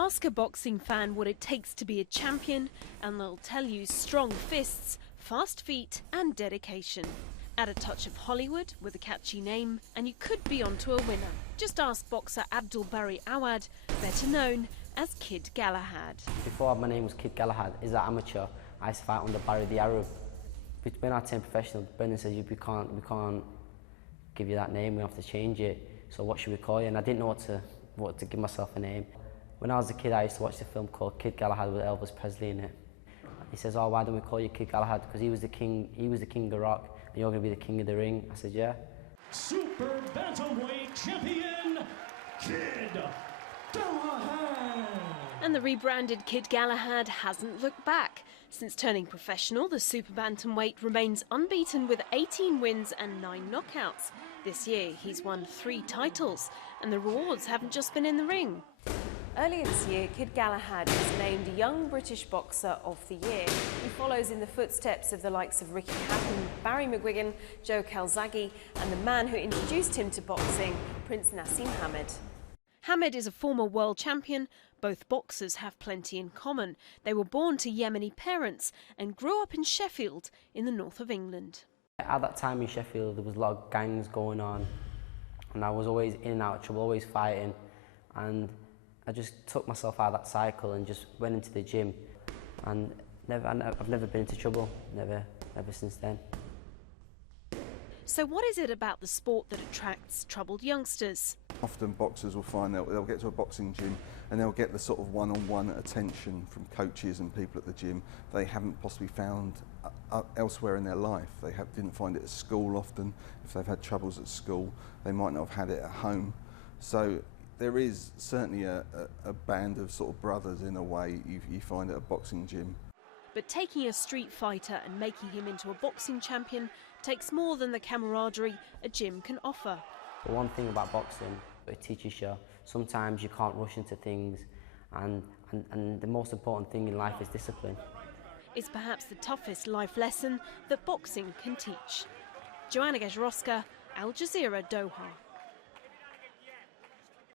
Ask a boxing fan what it takes to be a champion and they'll tell you strong fists, fast feet and dedication. Add a touch of Hollywood with a catchy name and you could be onto a winner. Just ask boxer Abdul Bari Awad, better known as Kid Galahad. Before my name was Kid Galahad, as an amateur, I used to fight under Barry the Arab. When I turned professional, Brendan says, we can't give you that name, we have to change it. So what should we call you? And I didn't know what to give myself a name. When I was a kid, I used to watch the film called Kid Galahad with Elvis Presley in it. He says, oh, why don't we call you Kid Galahad? Because he was the king of rock, and you're going to be the king of the ring. I said, yeah. Super Bantamweight Champion, Kid Galahad! And the rebranded Kid Galahad hasn't looked back. Since turning professional, the Super Bantamweight remains unbeaten with 18 wins and 9 knockouts. This year, he's won 3 titles, and the rewards haven't just been in the ring. Earlier this year, Kid Galahad was named Young British Boxer of the Year. He follows in the footsteps of the likes of Ricky Hatton, Barry McGuigan, Joe Calzaghe, and the man who introduced him to boxing, Prince Nassim Hamed. Hamed is a former world champion. Both boxers have plenty in common. They were born to Yemeni parents and grew up in Sheffield in the north of England. At that time in Sheffield, there was a lot of gangs going on, and I was always in and out of trouble, always fighting. And I just took myself out of that cycle and just went into the gym, and I've never been into trouble, never since then. So what is it about the sport that attracts troubled youngsters? Often boxers will find they'll get to a boxing gym and they'll get the sort of one-on-one attention from coaches and people at the gym they haven't possibly found elsewhere in their life. They didn't find it at school often. If they've had troubles at school, they might not have had it at home. So there is certainly a band of sort of brothers in a way you find at a boxing gym. But taking a street fighter and making him into a boxing champion takes more than the camaraderie a gym can offer. But one thing about boxing, it teaches you sometimes you can't rush into things, and the most important thing in life is discipline. It's perhaps the toughest life lesson that boxing can teach. Joanna Gajrowska, Al Jazeera, Doha.